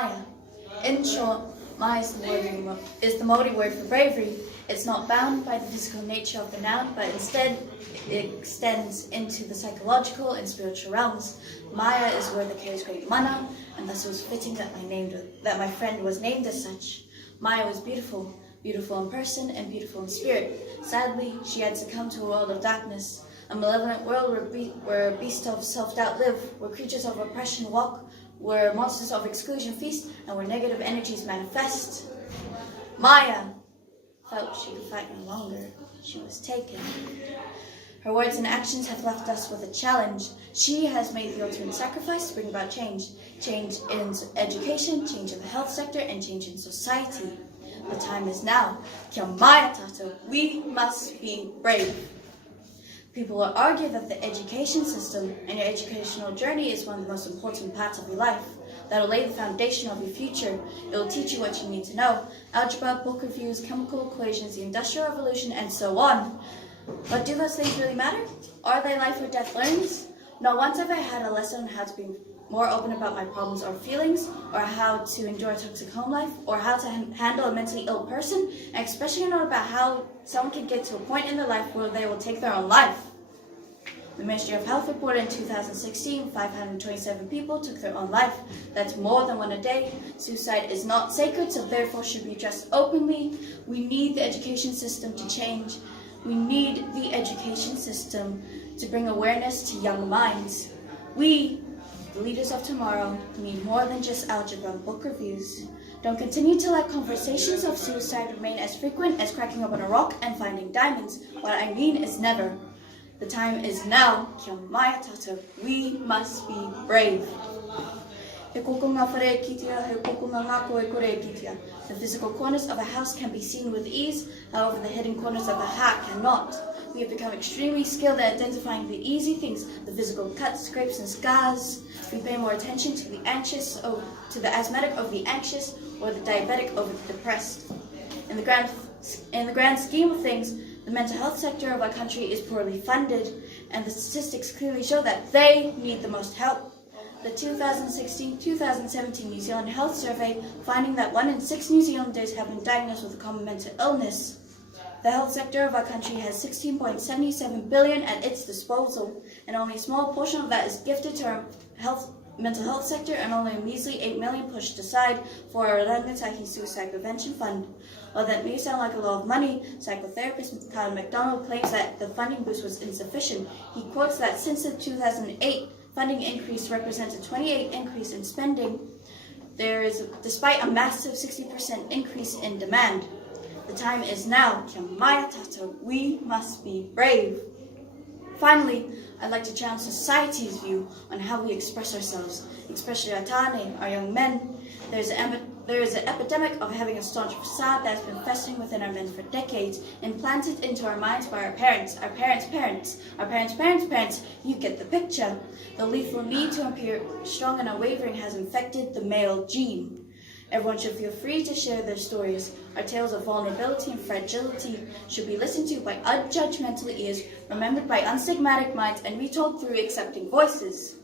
Maya. In short, Maya is the Māori word for bravery. It's not bound by the physical nature of the noun, but instead it extends into the psychological and spiritual realms. Maya is a word that carries great mana, and thus it was fitting that my friend was named as such. Maya was beautiful, beautiful in person and beautiful in spirit. Sadly, she had succumbed to a world of darkness, a malevolent world where beasts of self-doubt live, where creatures of oppression walk, where monsters of exclusion feast, and where negative energies manifest. Maya felt she could fight no longer. She was taken. Her words and actions have left us with a challenge. She has made the ultimate sacrifice to bring about change. Change in education, change in the health sector, and change in society. The time is now. Kia Maya Tato, we must be brave. People will argue that the education system and your educational journey is one of the most important parts of your life. That will lay the foundation of your future. It will teach you what you need to know. Algebra, book reviews, chemical equations, the Industrial Revolution, and so on. But do those things really matter? Are they life or death learnings? Not once have I had a lesson on how to be more open about my problems or feelings, or how to endure a toxic home life, or how to handle a mentally ill person, and especially not about how someone can get to a point in their life where they will take their own life. The Ministry of Health reported in 2016, 527 people took their own life. That's more than one a day. Suicide is not sacred, so therefore should be addressed openly. We need the education system to change. We need the education system to bring awareness to young minds. We, the leaders of tomorrow, need more than just algebra and book reviews. Don't continue to let conversations of suicide remain as frequent as cracking open a rock and finding diamonds. What I mean is never. The time is now. Kia Maya Tato. We must be brave. The physical corners of a house can be seen with ease, however the hidden corners of a heart cannot. We have become extremely skilled at identifying the easy things, the physical cuts, scrapes, and scars. We pay more attention to the anxious, to the asthmatic over the anxious, or the diabetic over the depressed. In the grand scheme of things, the mental health sector of our country is poorly funded, and the statistics clearly show that they need the most help. The 2016-2017 New Zealand Health Survey finding that 1 in 6 New Zealanders have been diagnosed with a common mental illness. The health sector of our country has $16.77 billion at its disposal, and only a small portion of that is gifted to our mental health sector, and only a measly $8 million pushed aside for our Rangatahi Suicide Prevention Fund. While that may sound like a lot of money, psychotherapist Kyle McDonald claims that the funding boost was insufficient. He quotes that since the 2008 funding increase represents a 28% increase in spending, despite a massive 60% increase in demand. The time is now. Kia Maya Tato. We must be brave. Finally, I'd like to challenge society's view on how we express ourselves, especially our tāne, our young men. There is an epidemic of having a staunch facade that has been festering within our men for decades, implanted into our minds by our parents, our parents' parents, our parents' parents' parents. You get the picture. The lethal need to appear strong and unwavering has infected the male gene. Everyone should feel free to share their stories. Our tales of vulnerability and fragility should be listened to by unjudgmental ears, remembered by unstigmatic minds, and retold through accepting voices.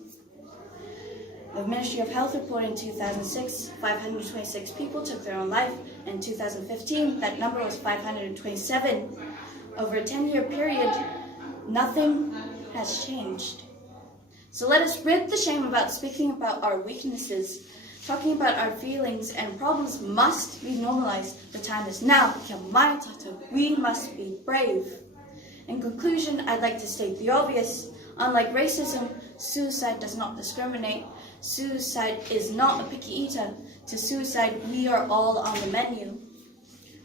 The Ministry of Health reported in 2006, 526 people took their own life. In 2015, that number was 527. Over a 10-year period, nothing has changed. So let us rid the shame about speaking about our weaknesses. Talking about our feelings and problems must be normalized. The time is now. Kia Maya Tato. We must be brave. In conclusion, I'd like to state the obvious. Unlike racism, suicide does not discriminate. Suicide is not a picky eater. To suicide, we are all on the menu.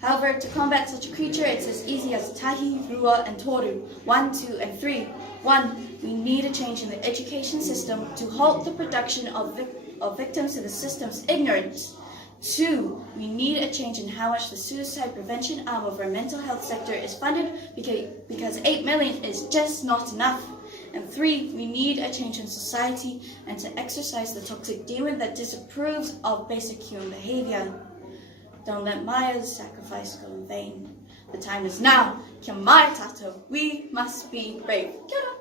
However, to combat such a creature, it's as easy as tahi, rua, and toru. 1, 2, and 3. 1. We need a change in the education system to halt the production of victims to the system's ignorance. 2. We need a change in how much the suicide prevention arm of our mental health sector is funded, because $8 million is just not enough. And 3. We need a change in society and to exercise the toxic demon that disapproves of basic human behavior. Don't let Maya's sacrifice go in vain. The time is now. Kia Maya Tato. We must be brave. Kia ora.